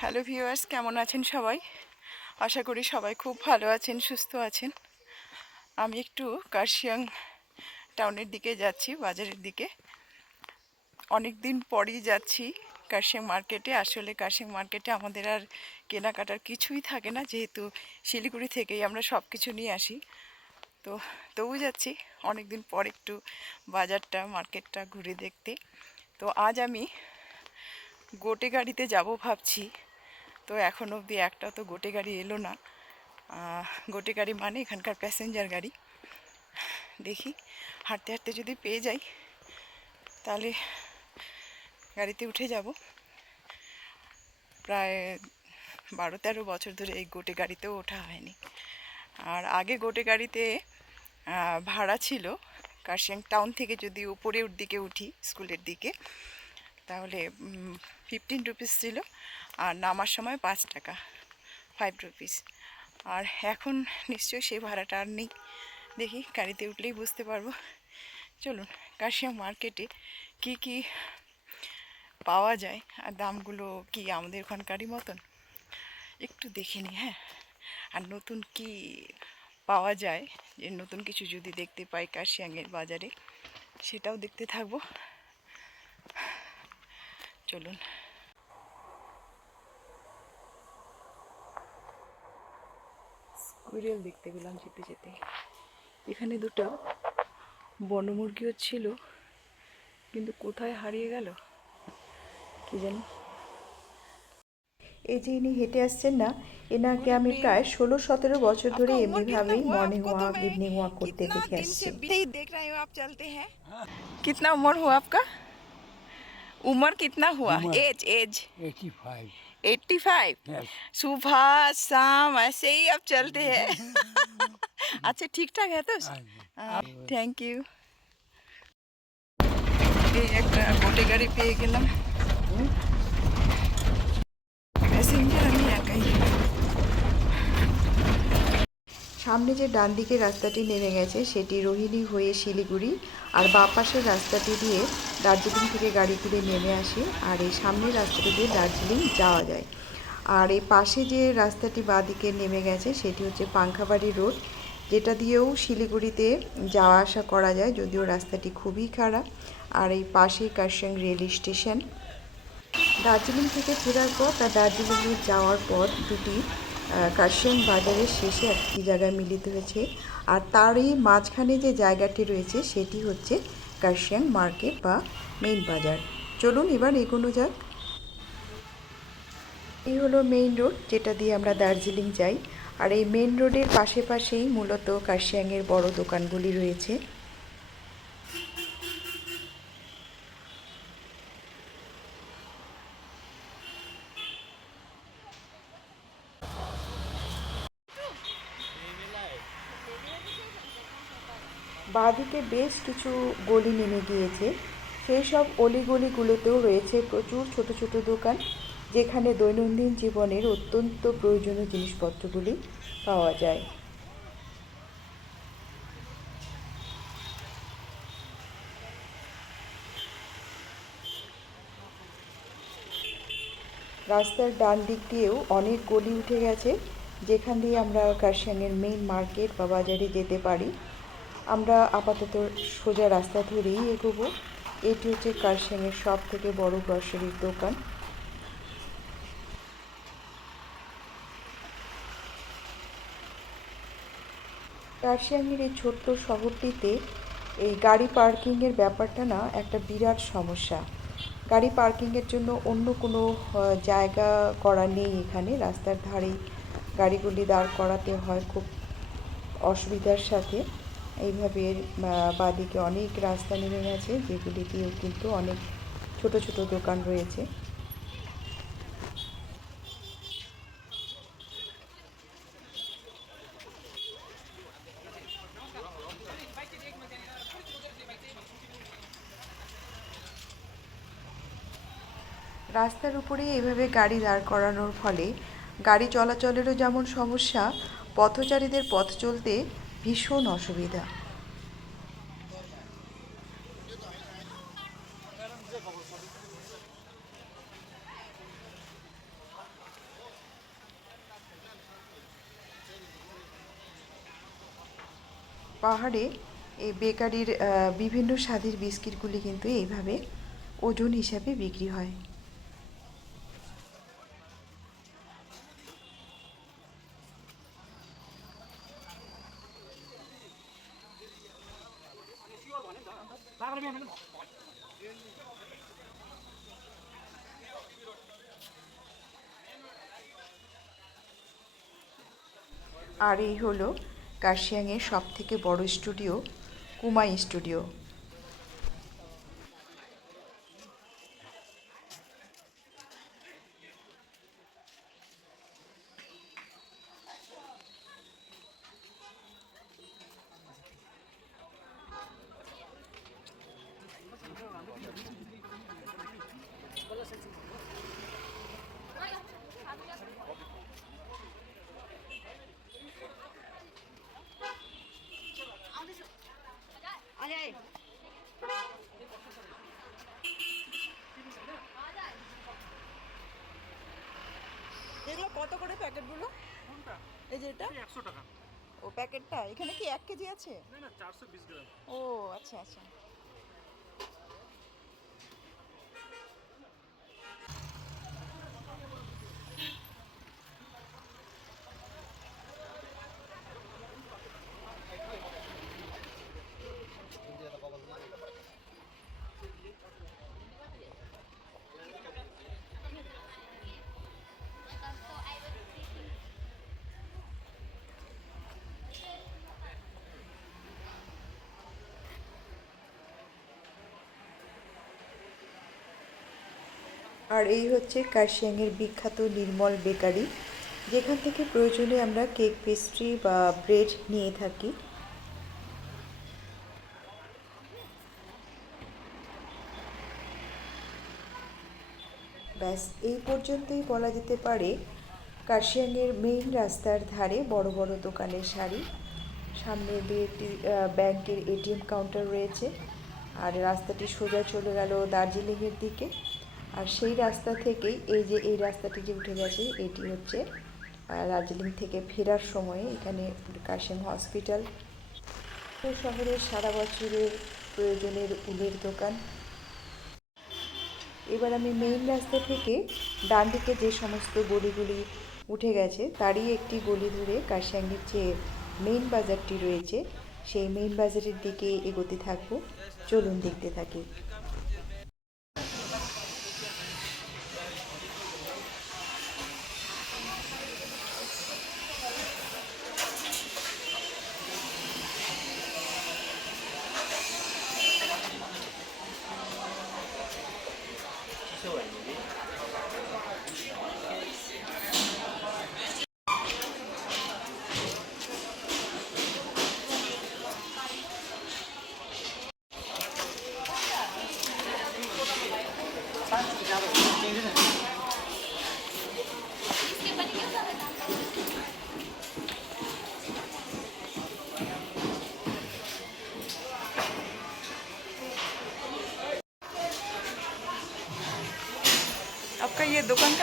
Hello viewers কেমন আছেন সবাই? আশা করি সবাই খুব ভালো আছেন, সুস্থ আছেন। আমি একটু কার্শিয়াং টাউনের দিকে যাচ্ছি, বাজারের দিকে। অনেক দিন পরই যাচ্ছি কার্শিয়াং মার্কেটে। আসলে কার্শিয়াং মার্কেটে আমাদের আর কেনাকাটার কিছুই থাকে না, যেহেতু শিলিগুড়ি থেকেই আমরা সব কিছু নিয়ে আসি। তো তবু যাচ্ছি অনেক দিন পর একটু বাজারটা, মার্কেটটা ঘুরে দেখতে। তো আজ আমি গোটে গাড়িতে যাব ভাবছি। তো এখন অবধি একটা তো গোটে গাড়ি এলো না। গোটে গাড়ি মানে এখানকার প্যাসেঞ্জার গাড়ি। দেখি, হাঁটতে হাঁটতে যদি পেয়ে যাই, তাহলে গাড়িতে উঠে যাব। প্রায় বারো তেরো বছর ধরে এই গোটে গাড়িতেও ওঠা হয়নি। আর আগে গোটে গাড়িতে ভাড়া ছিল। কার্শিয়াং টাউন থেকে যদি উপরের দিকে উঠি, স্কুলের দিকে তাহলে ফিফটিন রুপিস ছিল আর নামার সময় পাঁচ টাকা ফাইভ রুপিস আর এখন নিশ্চয়ই সেই ভাড়াটা আর নেই। দেখি গাড়িতে উঠলেই বুঝতে পারব। চলুন, কাশিয়া মার্কেটে কি কি পাওয়া যায় আর দামগুলো কি আমাদের ওখানকারই মতন? একটু দেখে নিই হ্যাঁ? আর নতুন কি পাওয়া যায়? যে নতুন কিছু যদি দেখতে পাই কাশিয়াংয়ের বাজারে, সেটাও দেখতে থাকব। চলুন স্কুইরেল দেখতে পেলাম যেতে যেতে এখানে দুটো বনমুরগিও ছিল কিন্তু কোথায় হারিয়ে গেল কি জানি এই যে ইনি হেঁটে আসছেন না এনাকে আমি প্রায় ষোলো সতেরো বছর ধরে এমনিভাবেই মর্নিং ওয়াক ইভিনিং ওয়াক করতে দেখে আসছি देख रहे हो आप चलते हैं कितना उम्र हुआ आपका उम्र कितना हुआ एज एज 85. 85 Yes. सुबह शाम ऐसे ही अब चलते हैं अच्छा ठीक ठाक है तो থ্যাংক ইউ এই একটা গোটে গাড়ি পেয়ে গেলাম সামনে যে ডান দিকে রাস্তাটি নেমে গেছে, সেটি রোহিণী হয়ে শিলিগুড়ি। আর বাঁ পাশের রাস্তাটি দিয়ে দার্জিলিং থেকে গাড়ি তুলে নেমে আসে আর এই সামনের রাস্তাটি দিয়ে দার্জিলিং যাওয়া যায়। আর এই পাশে যে রাস্তাটি বাঁ দিকে নেমে গেছে, সেটি হচ্ছে পাংখাবাড়ি রোড, যেটা দিয়েও শিলিগুড়িতে যাওয়া আসা করা যায়, যদিও রাস্তাটি খুবই খারাপ। আর এই পাশেই কার্শিয়াং রেল স্টেশন। দার্জিলিং থেকে ফেরার পর তা দার্জিলিংয়ে যাওয়ার পর দুটি কার্শিয়াং বাজারের শেষে একটি জায়গায় মিলিত হয়েছে। আর তারই মাঝখানে যে জায়গাটি রয়েছে, সেটি হচ্ছে কার্শিয়াং মার্কেট বা মেইন বাজার। চলুন এবার এগোনো যাক। এই হলো মেইন রোড, যেটা দিয়ে আমরা দার্জিলিং যাই। আর এই মেইন রোডের পাশে পাশেই মূলত কার্শিয়াংয়ের বড় দোকানগুলি রয়েছে। বাঁদিকে বেশ কিছু গলি নেমে গিয়েছে। সেই সব অলিগলিগুলোতেও রয়েছে প্রচুর ছোট ছোট দোকান, যেখানে দৈনন্দিন জীবনের অত্যন্ত প্রয়োজনীয় জিনিসপত্রগুলি পাওয়া যায়। রাস্তার ডান দিক দিয়েও অনেক গলি উঠে গেছে, যেখান দিয়ে আমরা কার্শিয়াংয়ের মেইন মার্কেট বা বাজারে যেতে পারি। আমরা আপাতত সোজা রাস্তা ধরেই এগোবো। এটি হচ্ছে কার্শিয়াংয়ের সব থেকে বড় গ্রসারির দোকান। কার্শিয়াংয়ের এই ছোট্ট শহরটিতে এই গাড়ি পার্কিংয়ের ব্যাপারটা না, একটা বিরাট সমস্যা। গাড়ি পার্কিংয়ের জন্য অন্য কোনো জায়গা করা নেই এখানে। রাস্তার ধারেই গাড়িগুলি দাঁড় করাতে হয় খুব অসুবিধার সাথে। এইভাবে বাঁদিকে অনেক রাস্তা নেমে গেছে যেগুলি দিয়েও কিন্তু অনেক ছোট ছোট দোকান রয়েছে। রাস্তার উপরে এভাবে গাড়ি দাঁড় করানোর ফলে গাড়ি চলাচলেরও যেমন সমস্যা, পথচারীদের পথ চলতে ভীষণ অসুবিধা। পাহাড়ে এই বেকারির বিভিন্ন স্বাদের বিস্কিটগুলি কিন্তু এইভাবে ওজন হিসাবে বিক্রি হয়। আর এই হলো কার্শিয়াংয়ের সবথেকে বড় স্টুডিও কুমাই স্টুডিও এগুলো কত করে প্যাকেটগুলো এই যে এটা? একশো টাকা। ও প্যাকেটটা? এখানে কি এক কেজি আছে? না না চারশো বিশ গ্রাম। ও আচ্ছা আচ্ছা। আর এই হচ্ছে কার্শিয়াংয়ের বিখ্যাত নির্মল বেকারি। যেখান থেকে প্রয়োজনে আমরা কেক পেস্ট্রি বা ব্রেড নিয়ে থাকি। ব্যাস, এই পর্যন্তই বলা যেতে পারে কার্শিয়াংয়ের মেইন রাস্তার ধারে বড় বড় দোকানের শাড়ি। সামনে দিয়ে একটি ব্যাংকের এটিএম কাউন্টার রয়েছে। আর রাস্তাটি সোজা চলে গেল দার্জিলিংয়ের দিকে। আর সেই রাস্তা থেকেই, এই যে এই রাস্তাটি যে উঠে গেছে, এটি হচ্ছে দার্জিলিং থেকে ফেরার সময়ে এখানে কাশিম হসপিটাল। শহরের সারা বছরের প্রয়োজনের উলের দোকান। এবার আমি মেইন রাস্তা থেকে ডান দিকে যে সমস্ত গলিগুলি উঠে গেছে, তারই একটি গলি ধরে কাশিয়াঙ্গির যে মেইন বাজারটি রয়েছে, সেই মেইন বাজারের দিকে এগোতে থাকব। চলুন দেখতে থাকি।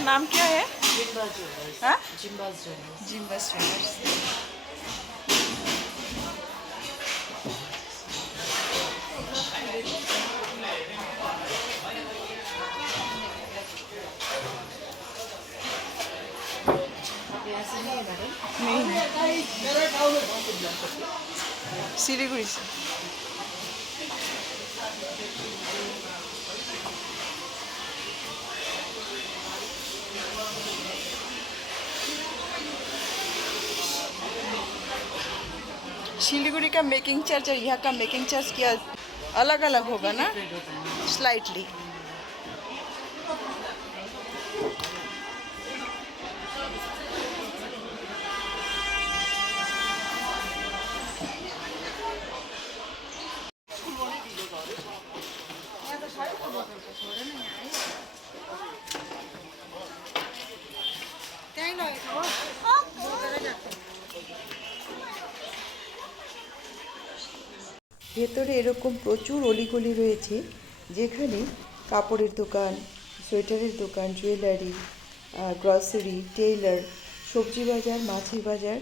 नाम क्या है जिम्बा ज्वेलर्स हाँ जिम्बा ज्वेलर्स जिम्बस ज्वेलर्स आप यहाँ से नहीं है मैडम नहीं सिलीगुड़ी से सिलीगुड़ी का मेकिंग चार्ज और यहाँ का मेकिंग चार्ज क्या अलग अलग होगा ना? स्लाइटली ভেতরে এরকম প্রচুর অলিগলি রয়েছে, যেখানে কাপড়ের দোকান, সোয়েটারের দোকান, জুয়েলারি গ্রসারি টেইলার সবজি বাজার, মাছের বাজার,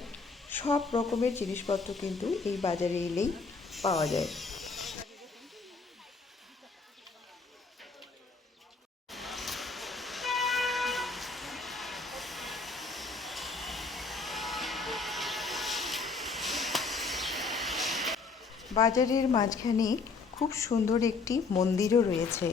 সব রকমের জিনিসপত্র কিন্তু এই বাজারে এলেই পাওয়া যায়। বাজারের মাঝখানে খুব সুন্দর একটি মন্দিরও রয়েছে।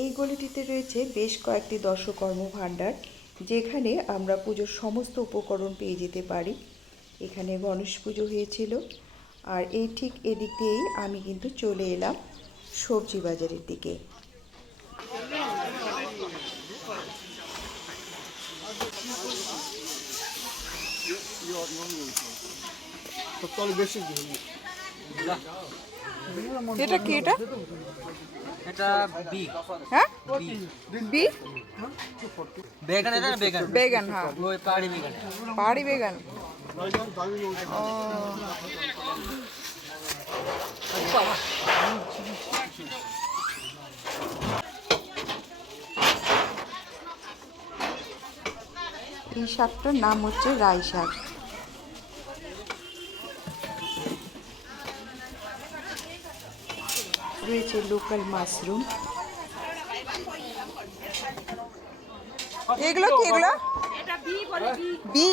এই গলিটিতে রয়েছে বেশ কয়েকটি দর্শকর্ম ভাণ্ডার যেখানে আমরা পুজোর সমস্ত উপকরণ পেয়ে যেতে পারি। এখানে গণেশ পুজো হয়েছিল, আর এই ঠিক এদিক দিয়েই আমি কিন্তু চলে এলাম সবজি বাজারের দিকে। বেশি এটা কি এটা? এটা বি। হ্যাঁ? বি। বেগান এটা বেগান। বেগান হ্যাঁ। ওই পাহাড়ি বেগান। পাহাড়ি বেগান। এই শাকটার নাম হচ্ছে রাই শাক রয়েছে লোকাল মাশরুম এগুলো কি এগুলো? বি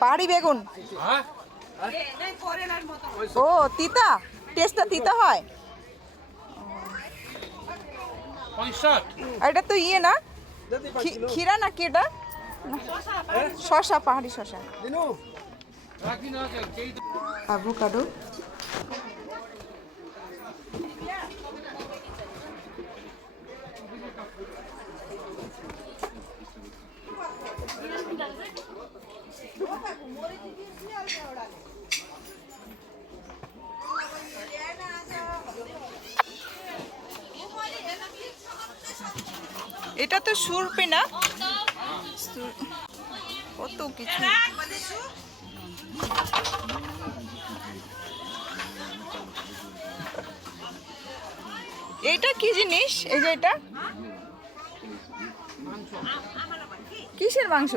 পাহাড়ি বেগুন। ও তিতা? টেস্টটা তিতা হয়? এটা তো ইয়ে না? খিরা না কি এটা? শশা পাহাড়ি শশা অ্যাভোকাডো এটা তো সুরপে না? কত কিছু। এটা কি জিনিস? এই যে এটা? কিসের মাংস?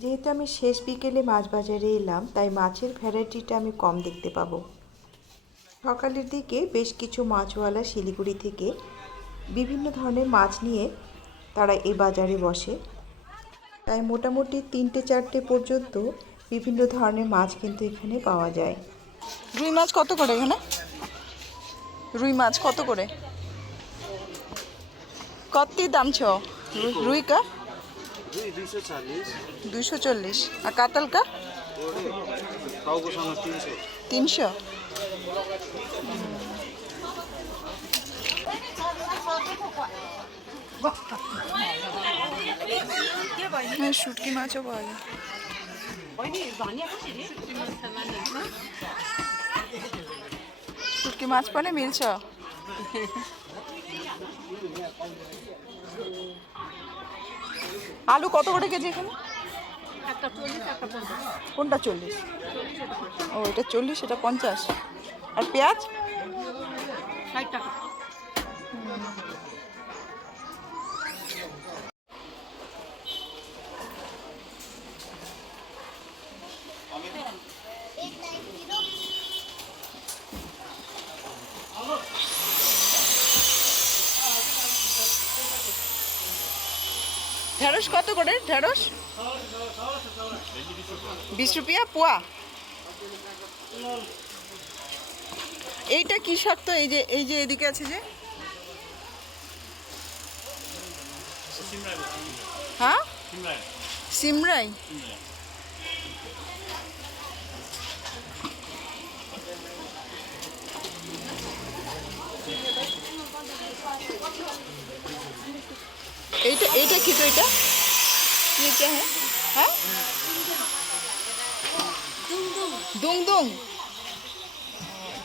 যেহেতু আমি শেষ বিকেলে মাছ বাজারে এলাম, তাই মাছের ভ্যারাইটিটা আমি কম দেখতে পাবো। সকালের দিকে বেশ কিছু মাছওয়ালা শিলিগুড়ি থেকে বিভিন্ন ধরনের মাছ নিয়ে তারা এই বাজারে বসে। তাই মোটামুটি তিনটে চারটে পর্যন্ত বিভিন্ন ধরনের মাছ কিন্তু এখানে পাওয়া যায়। রুই মাছ কত করে এখানে? রুই মাছ কত করে? কত দাম ছ? রুই কা? দুই দুইশো চাল্লিশ। আর কাতাল কা? তিনশো। তিনশো হ্যাঁ শুটকি মাছও পাওয়া যায়। শুটকি মাছ পালে মিলছ? আলু কত করে কেজি এখানে? কোনটা চল্লিশ? ও এটা চল্লিশ এটা পঞ্চাশ। আর পেঁয়াজ? ষাট কত করে, ঢেঁড়স? বিশ রুপিয়া, পোয়া। এইটা কি শর্ত এই যে এই যে এদিকে আছে যে। হ্যাঁ? সিমরাই। এইটা এইটা কি তো এটা? ये क्या है हाँ? दुंग दुंग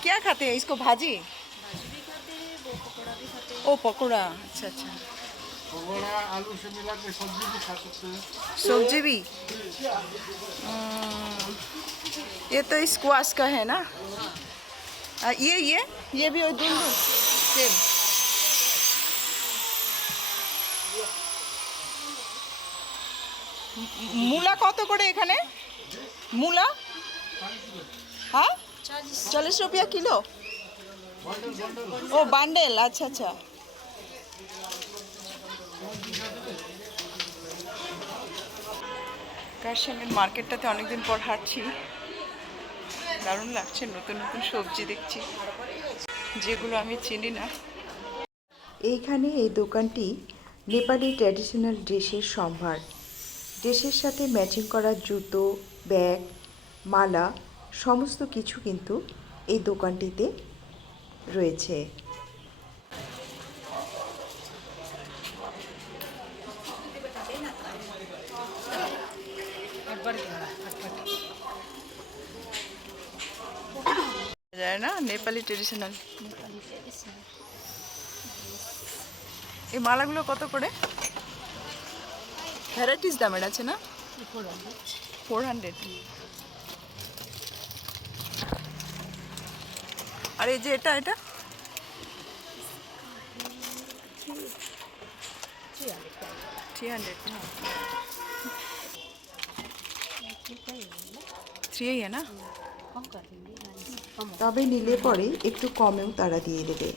क्या खाते हैं इसको भाजी? ओ पकौड़ा अच्छा अच्छा। पकौड़ा आलू से मिला के सब्ज़ी भी खा सकते हैं। सब्ज़ी भी? हम्म, ये तो स्क्वाश का है ना? ये ये? ये भी और दुंग दुंग सेम। মূলা কত করে এখানে? মূলা? হ্যাঁ? চল্লিশ রুপিয়া কিলো? ও, বান্ডেল আচ্ছা আচ্ছা। কাশিয়ামের মার্কেটটাতে অনেকদিন পর হাঁটছি। দারুণ লাগছে, নতুন নতুন সবজি দেখছি। যেগুলো আমি চিনি না। এইখানে এই দোকানটি নেপালি ট্র্যাডিশনাল ড্রেসের সম্ভার। ড্রেসের সাথে ম্যাচিং করা জুতো, ব্যাগ, মালা, সমস্ত কিছু কিন্তু এই দোকানটিতে রয়েছে। যায় না? নেপালি ট্রেডিশনাল এই মালাগুলো কত করে? ভ্যারাইটিস দামের আছে না? Four hundred. আর এই যে এটা এটা? Three hundred. থ্রি না? তবে নিলে পরে একটু কমেও তারা দিয়ে দেবে।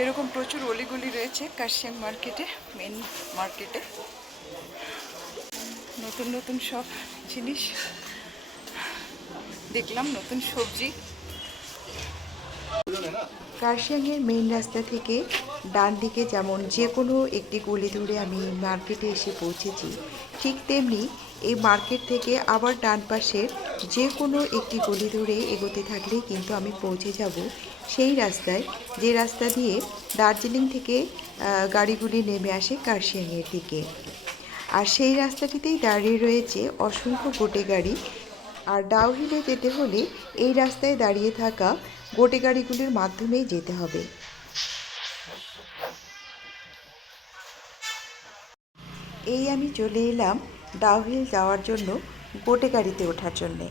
এরকম প্রচুর অলিগলি রয়েছে কাশিয়াং মার্কেটে মেন মার্কেটে। নতুন নতুন সব জিনিস। দেখলাম নতুন সবজি। কার্শিয়াংয়ের মেইন রাস্তা থেকে ডান দিকে যেমন যে কোনো একটি গলি ধরে আমি মার্কেটে এসে পৌঁছেছি, ঠিক তেমনি এই মার্কেট থেকে আবার ডান পাশের যে কোনো একটি গলি ধরে এগোতে থাকলেই কিন্তু আমি পৌঁছে যাব সেই রাস্তায়, যে রাস্তা দিয়ে দার্জিলিং থেকে গাড়িগুলি নেমে আসে কার্শিয়াংয়ের দিকে। আর সেই রাস্তাটিতেই দাঁড়িয়ে রয়েছে অসংখ্য গোটে গাড়ি। আর ডাউহিলে যেতে হলে এই রাস্তায় দাঁড়িয়ে থাকা গোটে গাড়িগুলির মাধ্যমেই যেতে হবে। এই আমি চলে এলাম ডাউহিল যাওয়ার জন্য গোটে গাড়িতে ওঠার জন্যে।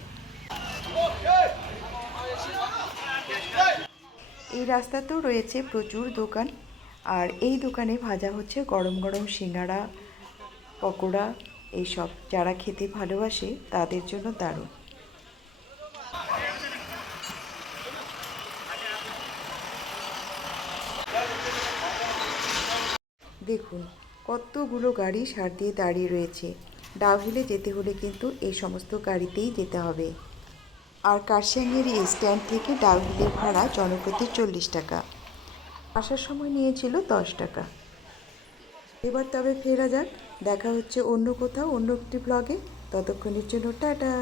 এই রাস্তাতেও রয়েছে প্রচুর দোকান। আর এই দোকানে ভাজা হচ্ছে গরম গরম সিঙ্গাড়া পকোড়া এইসব। যারা খেতে ভালোবাসে তাদের জন্য দারুণ। দেখুন, কতগুলো গাড়ি সার দিয়ে দাঁড়িয়ে রয়েছে। ডাউহিলে যেতে হলে কিন্তু এই সমস্ত গাড়িতেই যেতে হবে। আর কার্শিয়াংয়ের এই স্ট্যান্ড থেকে ডাউহিলের ভাড়া জনপ্রতি চল্লিশ টাকা। আসার সময় নিয়েছিল দশ টাকা। এবার তবে ফেরা যাক, দেখা হচ্ছে অন্য কোথাও, অন্য একটি ব্লগে ততক্ষণের জন্য টাটা।